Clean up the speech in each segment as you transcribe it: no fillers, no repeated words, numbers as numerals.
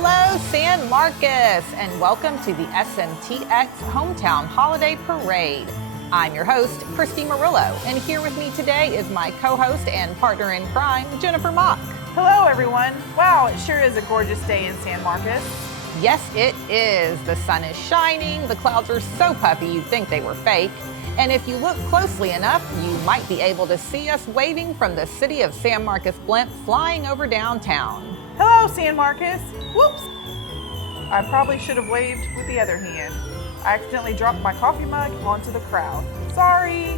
Hello, San Marcos, and welcome to the SMTX Hometown Holiday Parade. I'm your host, Christy Murillo, and here with me today is my co-host and partner in crime, Jennifer Mock. Hello, everyone. Wow, it sure is a gorgeous day in San Marcos. Yes, it is. The sun is shining, the clouds are so puffy you'd think they were fake, and if you look closely enough, you might be able to see us waving from the city of San Marcos blimp flying over downtown. Hello, San Marcos. Whoops. I probably should have waved with the other hand. I accidentally dropped my coffee mug onto the crowd. Sorry.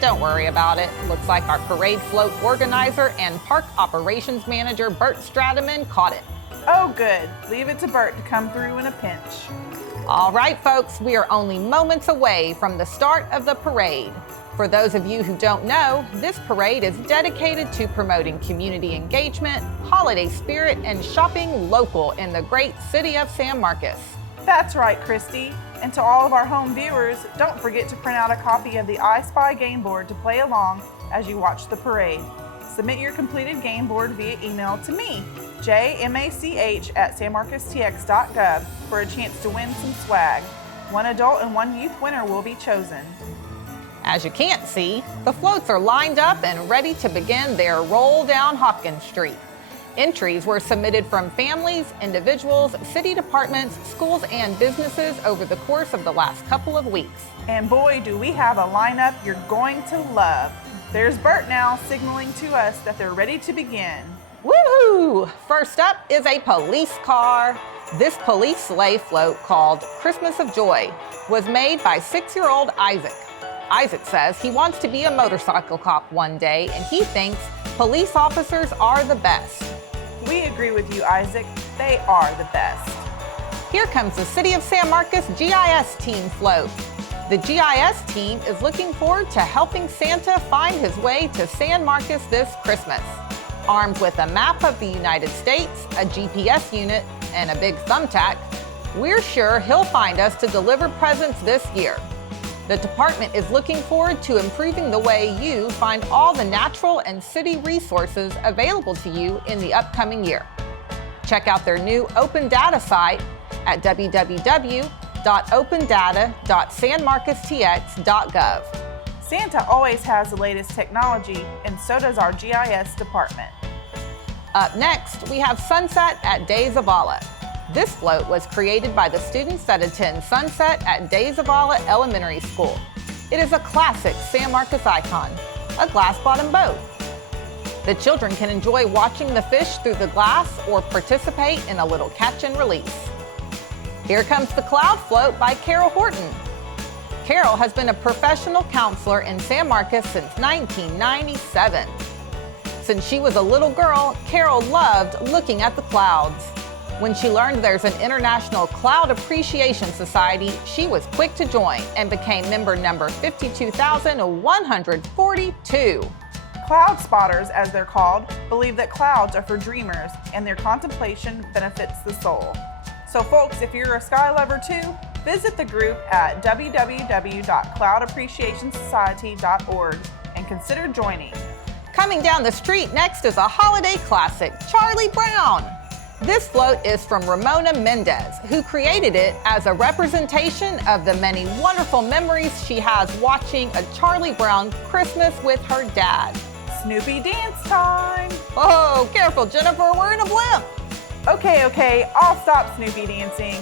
Don't worry about it. Looks like our parade float organizer and park operations manager, Bert Strataman, caught it. Oh, good. Leave it to Bert to come through in a pinch. All right, folks, we are only moments away from the start of the parade. For those of you who don't know, this parade is dedicated to promoting community engagement, holiday spirit, and shopping local in the great city of San Marcos. That's right, Christy. And to all of our home viewers, don't forget to print out a copy of the I Spy game board to play along as you watch the parade. Submit your completed game board via email to me, jmach@sanmarcostx.gov, for a chance to win some swag. One adult and one youth winner will be chosen. As you can't see, the floats are lined up and ready to begin their roll down Hopkins Street. Entries were submitted from families, individuals, city departments, schools, and businesses over the course of the last couple of weeks. And boy, do we have a lineup you're going to love. There's Bert now signaling to us that they're ready to begin. Woohoo! First up is a police car. This police sleigh float, called Christmas of Joy, was made by 6-year-old Isaac. Isaac says he wants to be a motorcycle cop one day, and he thinks police officers are the best. We agree with you, Isaac. They are the best. Here comes the City of San Marcos GIS team float. The GIS team is looking forward to helping Santa find his way to San Marcos this Christmas. Armed with a map of the United States, a GPS unit, and a big thumbtack, we're sure he'll find us to deliver presents this year. The department is looking forward to improving the way you find all the natural and city resources available to you in the upcoming year. Check out their new open data site at www.opendata.sanmarcostx.gov. Santa always has the latest technology, and so does our GIS department. Up next, we have Sunset at De Zavala. This float was created by the students that attend Sunset at De Zavala Elementary School. It is a classic San Marcos icon, a glass-bottom boat. The children can enjoy watching the fish through the glass or participate in a little catch and release. Here comes the Cloud Float by Carol Horton. Carol has been a professional counselor in San Marcos since 1997. Since she was a little girl, Carol loved looking at the clouds. When she learned there's an International Cloud Appreciation Society, she was quick to join and became member number 52,142. Cloud spotters, as they're called, believe that clouds are for dreamers and their contemplation benefits the soul. So folks, if you're a sky lover too, visit the group at www.cloudappreciationsociety.org and consider joining. Coming down the street next is a holiday classic, Charlie Brown. This float is from Ramona Mendez, who created it as a representation of the many wonderful memories she has watching a Charlie Brown Christmas with her dad. Snoopy dance time! Oh, careful, Jennifer, we're in a blimp. Okay, I'll stop Snoopy dancing.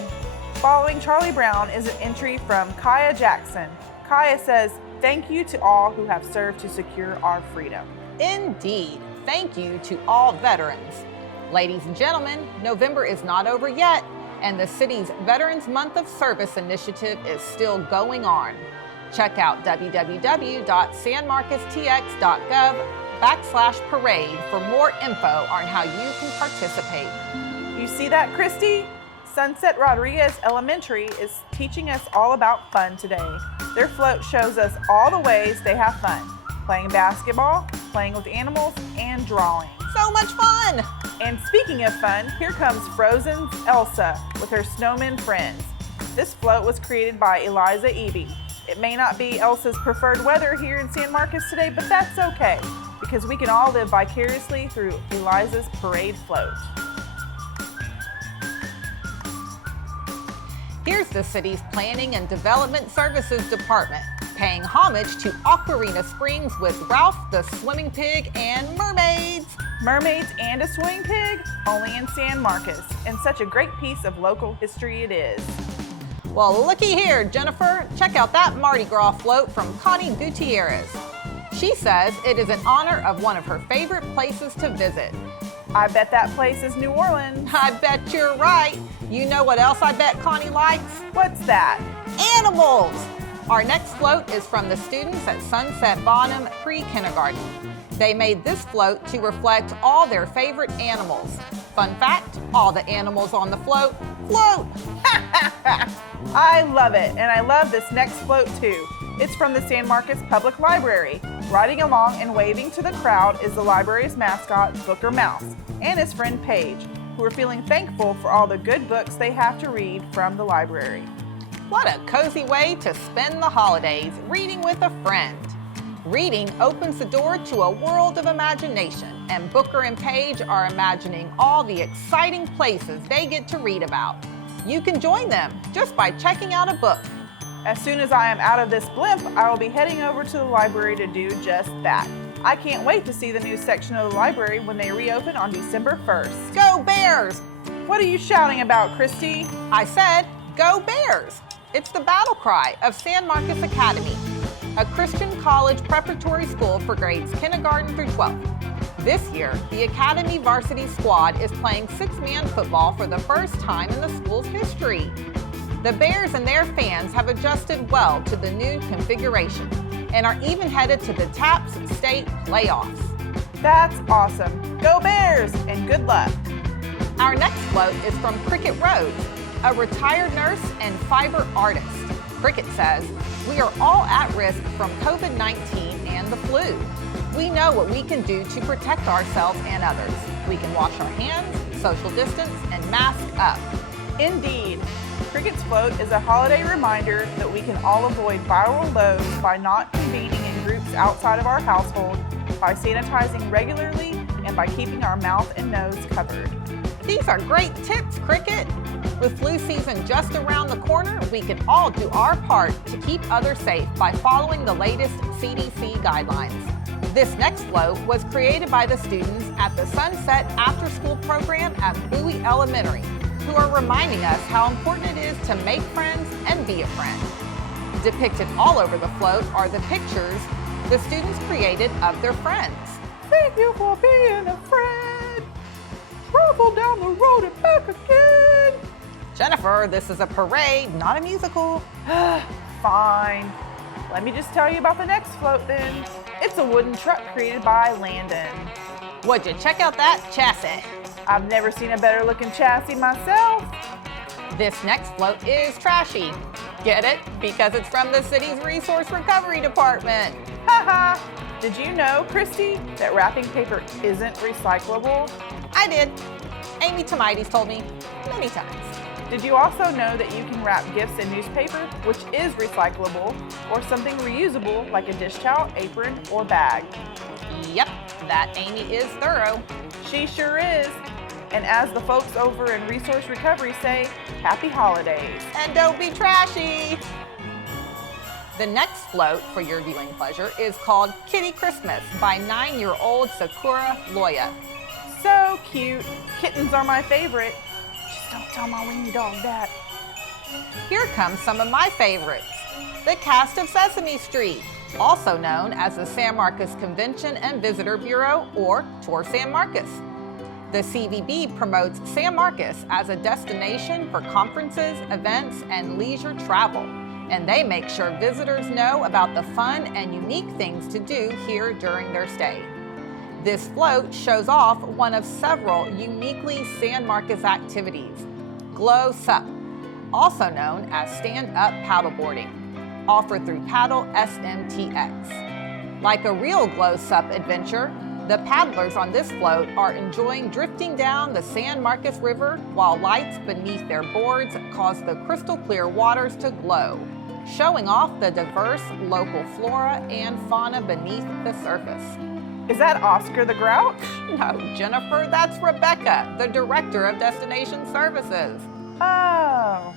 Following Charlie Brown is an entry from Kaya Jackson. Kaya says, "Thank you to all who have served to secure our freedom." Indeed, thank you to all veterans. Ladies and gentlemen, November is not over yet, and the city's Veterans Month of Service initiative is still going on. Check out www.sanmarcostx.gov/parade for more info on how you can participate. You see that, Christy? Sunset Rodriguez Elementary is teaching us all about fun today. Their float shows us all the ways they have fun. Playing basketball, playing with animals, and drawing. So much fun! And speaking of fun, here comes Frozen's Elsa with her snowman friends. This float was created by Eliza Eby. It may not be Elsa's preferred weather here in San Marcos today, but that's okay, because we can all live vicariously through Eliza's parade float. Here's the city's Planning and Development Services Department, paying homage to Aquarina Springs with Ralph the Swimming Pig and mermaids. Mermaids and a swimming pig? Only in San Marcos, and such a great piece of local history it is. Well, looky here, Jennifer. Check out that Mardi Gras float from Connie Gutierrez. She says it is in honor of one of her favorite places to visit. I bet that place is New Orleans. I bet you're right. You know what else I bet Connie likes? What's that? Animals! Our next float is from the students at Sunset Bonham Pre-Kindergarten. They made this float to reflect all their favorite animals. Fun fact, all the animals on the float float! I love it, and I love this next float too. It's from the San Marcos Public Library. Riding along and waving to the crowd is the library's mascot, Booker Mouse, and his friend Paige, who are feeling thankful for all the good books they have to read from the library. What a cozy way to spend the holidays, reading with a friend. Reading opens the door to a world of imagination, and Booker and Paige are imagining all the exciting places they get to read about. You can join them just by checking out a book. As soon as I am out of this blimp, I will be heading over to the library to do just that. I can't wait to see the new section of the library when they reopen on December 1st. Go Bears! What are you shouting about, Christy? I said, go Bears! It's the battle cry of San Marcos Academy, a Christian college preparatory school for grades kindergarten through 12th. This year, the Academy varsity squad is playing six-man football for the first time in the school's history. The Bears and their fans have adjusted well to the new configuration and are even headed to the TAPS state playoffs. That's awesome. Go Bears and good luck. Our next float is from Cricket Rhodes, a retired nurse and fiber artist. Cricket says, we are all at risk from COVID-19 and the flu. We know what we can do to protect ourselves and others. We can wash our hands, social distance, and mask up. Indeed. Cricket's float is a holiday reminder that we can all avoid viral loads by not convening in groups outside of our household, by sanitizing regularly, and by keeping our mouth and nose covered. These are great tips, Cricket. With flu season just around the corner, we can all do our part to keep others safe by following the latest CDC guidelines. This next float was created by the students at the Sunset After School program at Bowie Elementary, who are reminding us how important it is to make friends and be a friend. Depicted all over the float are the pictures the students created of their friends. Thank you for being a friend. Travel down the road and back again. Jennifer, this is a parade, not a musical. Fine. Let me just tell you about the next float then. It's a wooden truck created by Landon. Would you check out that chassis? I've never seen a better looking chassis myself. This next float is trashy. Get it? Because it's from the city's Resource Recovery Department. Haha. Did you know, Christy, that wrapping paper isn't recyclable? I did. Amy Tomites told me many times. Did you also know that you can wrap gifts in newspaper, which is recyclable, or something reusable like a dish towel, apron, or bag? Yep, that Amy is thorough. She sure is. And as the folks over in Resource Recovery say, happy holidays. And don't be trashy. The next float for your viewing pleasure is called Kitty Christmas by 9-year-old Sakura Loya. So cute. Kittens are my favorite. Just don't tell my weenie dog that. Here comes some of my favorites. The cast of Sesame Street, also known as the San Marcos Convention and Visitor Bureau, or Tour San Marcos. The CVB promotes San Marcos as a destination for conferences, events, and leisure travel, and they make sure visitors know about the fun and unique things to do here during their stay. This float shows off one of several uniquely San Marcos activities, Glow Sup, also known as stand-up paddleboarding, offered through Paddle SMTX. Like a real Glow Sup adventure, the paddlers on this float are enjoying drifting down the San Marcos River while lights beneath their boards cause the crystal clear waters to glow, showing off the diverse local flora and fauna beneath the surface. Is that Oscar the Grouch? No, Jennifer, that's Rebecca, the Director of Destination Services. Oh.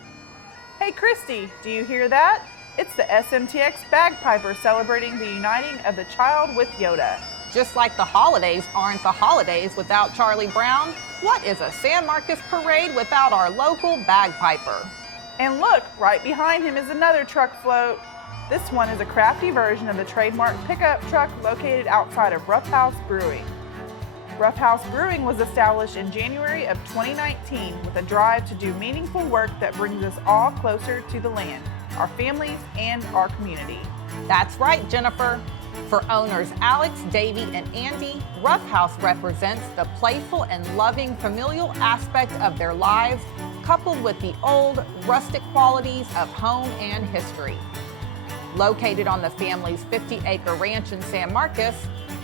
Hey Christy, do you hear that? It's the SMTX bagpiper celebrating the uniting of the child with Yoda. Just like the holidays aren't the holidays without Charlie Brown, what is a San Marcos parade without our local bagpiper? And look, right behind him is another truck float. This one is a crafty version of the trademark pickup truck located outside of Rough House Brewing. Rough House Brewing was established in January of 2019 with a drive to do meaningful work that brings us all closer to the land, our families, and our community. That's right, Jennifer. For owners Alex, Davey, and Andy, Rough House represents the playful and loving familial aspect of their lives, coupled with the old, rustic qualities of home and history. Located on the family's 50-acre ranch in San Marcos,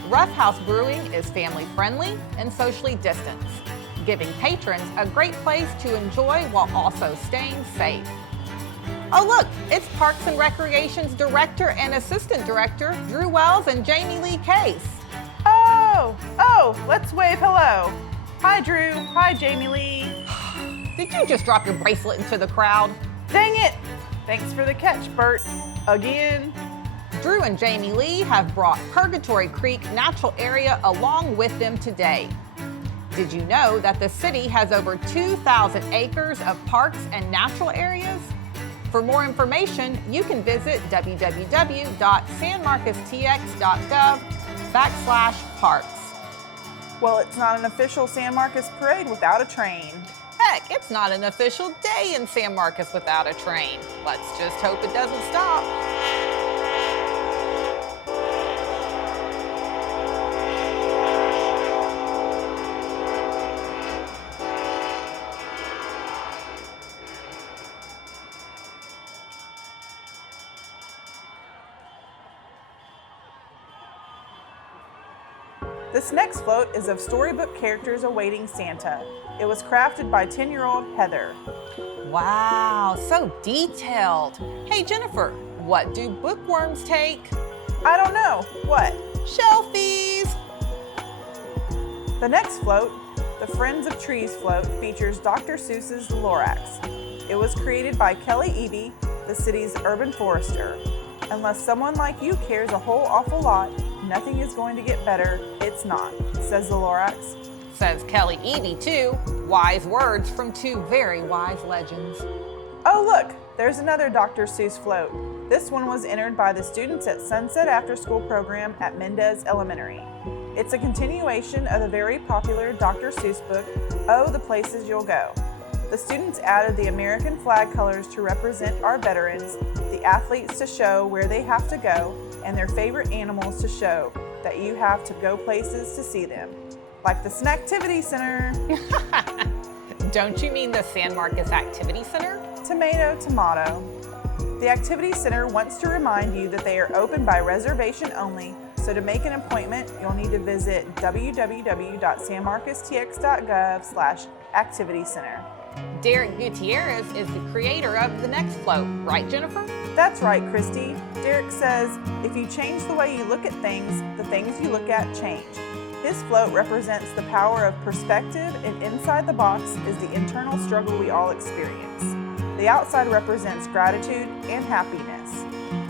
Rough House Brewing is family-friendly and socially distanced, giving patrons a great place to enjoy while also staying safe. Oh look, it's Parks and Recreation's Director and Assistant Director, Drew Wells and Jamie Lee Case. Oh, let's wave hello. Hi Drew, hi Jamie Lee. Did you just drop your bracelet into the crowd? Dang it! Thanks for the catch, Bert. Again. Drew and Jamie Lee have brought Purgatory Creek Natural Area along with them today. Did you know that the city has over 2,000 acres of parks and natural areas? For more information, you can visit www.sanmarcostx.gov/parks. Well, it's not an official San Marcos parade without a train. Heck, it's not an official day in San Marcos without a train. Let's just hope it doesn't stop. This next float is of storybook characters awaiting Santa. It was crafted by 10-year-old Heather. Wow, so detailed. Hey Jennifer, what do bookworms take? I don't know. What? Shelfies! The next float, the Friends of Trees float, features Dr. Seuss's Lorax. It was created by Kelly Eby, the city's urban forester. Unless someone like you cares a whole awful lot, nothing is going to get better. It's not, says the Lorax. Says Kelly Eby too. Wise words from two very wise legends. Oh look, there's another Dr. Seuss float. This one was entered by the students at Sunset After School program at Mendez Elementary. It's a continuation of the very popular Dr. Seuss book, Oh, the Places You'll Go. The students added the American flag colors to represent our veterans, the athletes to show where they have to go, and their favorite animals to show that you have to go places to see them. Like the Snacktivity Center. Don't you mean the San Marcos Activity Center? Tomato, tomato. The Activity Center wants to remind you that they are open by reservation only, so to make an appointment, you'll need to visit www.sanmarcostx.gov/activity-center. Derek Gutierrez is the creator of the next float, right Jennifer? That's right, Christy. Derek says, if you change the way you look at things, the things you look at change. His float represents the power of perspective, and inside the box is the internal struggle we all experience. The outside represents gratitude and happiness.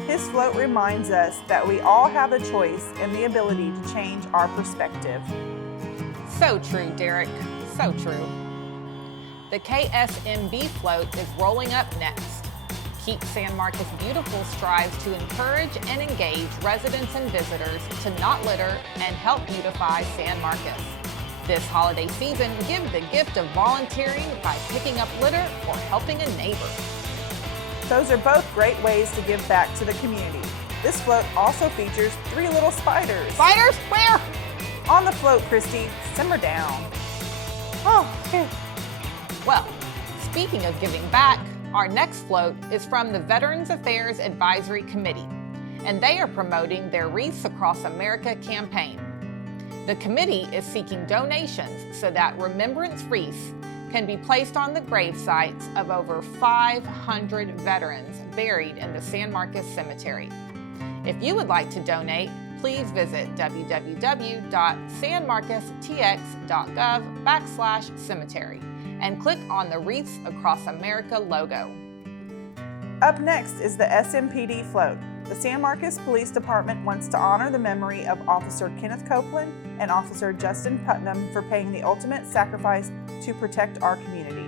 His float reminds us that we all have a choice and the ability to change our perspective. So true, Derek. So true. The Smpd Float is rolling up next. Keep San Marcos Beautiful strives to encourage and engage residents and visitors to not litter and help beautify San Marcos. This holiday season, give the gift of volunteering by picking up litter or helping a neighbor. Those are both great ways to give back to the community. This float also features 3 little spiders. Spiders? Where? On the float, Christy. Simmer down. Oh, phew. Well, speaking of giving back, our next float is from the Veterans Affairs Advisory Committee, and they are promoting their Wreaths Across America campaign. The committee is seeking donations so that remembrance wreaths can be placed on the grave sites of over 500 veterans buried in the San Marcos Cemetery. If you would like to donate, please visit www.sanmarcostx.gov/cemetery and click on the Wreaths Across America logo. Up next is the SMPD Float. The San Marcos Police Department wants to honor the memory of Officer Kenneth Copeland and Officer Justin Putnam for paying the ultimate sacrifice to protect our community.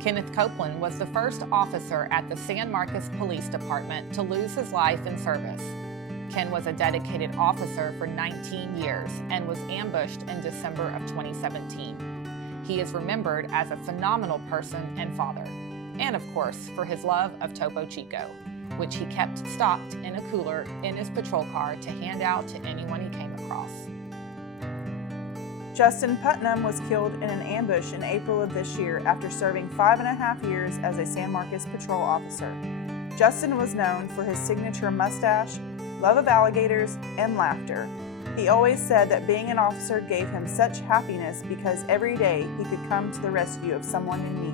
Kenneth Copeland was the first officer at the San Marcos Police Department to lose his life in service. Ken was a dedicated officer for 19 years and was ambushed in December of 2017. He is remembered as a phenomenal person and father, and of course for his love of Topo Chico, which he kept stocked in a cooler in his patrol car to hand out to anyone he came across. Justin Putnam was killed in an ambush in April of this year after serving 5.5 years as a San Marcos patrol officer. Justin was known for his signature mustache, love of alligators, and laughter. He always said that being an officer gave him such happiness because every day he could come to the rescue of someone in need.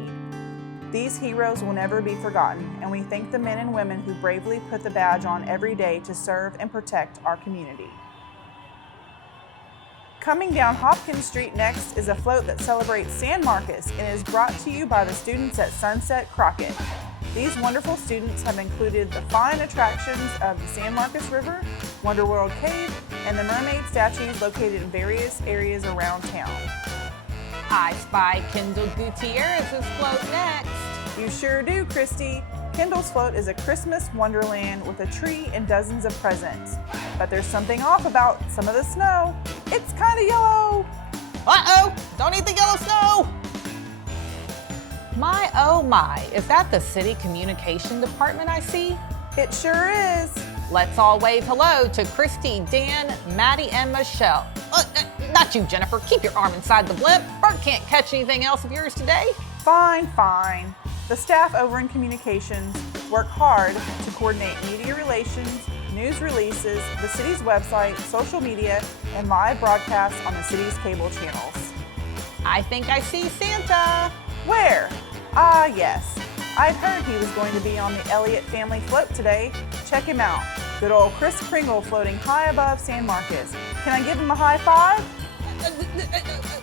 These heroes will never be forgotten, and we thank the men and women who bravely put the badge on every day to serve and protect our community. Coming down Hopkins Street next is a float that celebrates San Marcos and is brought to you by the students at Sunset Crockett. These wonderful students have included the fine attractions of the San Marcos River, Wonder World Cave, and the mermaid statues located in various areas around town. I spy Kendall Gutierrez's float next. You sure do, Christy. Kendall's float is a Christmas wonderland with a tree and dozens of presents. But there's something off about some of the snow. It's kind of yellow. Uh-oh, don't eat the yellow snow. My, oh my, is that the city communication department I see? It sure is. Let's all wave hello to Christy, Dan, Maddie, and Michelle. Not you, Jennifer. Keep your arm inside the blimp. Bert can't catch anything else of yours today. Fine, fine. The staff over in communications work hard to coordinate media relations, news releases, the city's website, social media, and live broadcasts on the city's cable channels. I think I see Santa. Where? Ah, yes. I'd heard he was going to be on the Elliott family float today. Check him out. Good old Chris Kringle floating high above San Marcos. Can I give him a high five?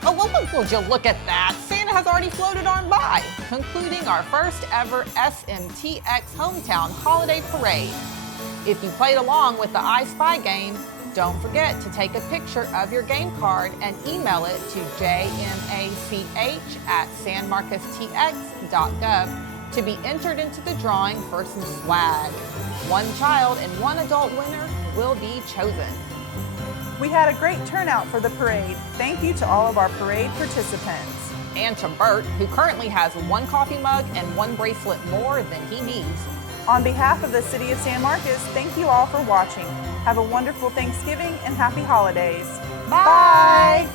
Oh, well, would you look at that? Santa has already floated on by, concluding our first ever SMTX Hometown Holiday Parade. If you played along with the I Spy game, don't forget to take a picture of your game card and email it to jmach@sanmarcostx.gov to be entered into the drawing for some swag. One child and one adult winner will be chosen. We had a great turnout for the parade. Thank you to all of our parade participants. And to Bert, who currently has one coffee mug and one bracelet more than he needs. On behalf of the City of San Marcos, thank you all for watching. Have a wonderful Thanksgiving and happy holidays. Bye.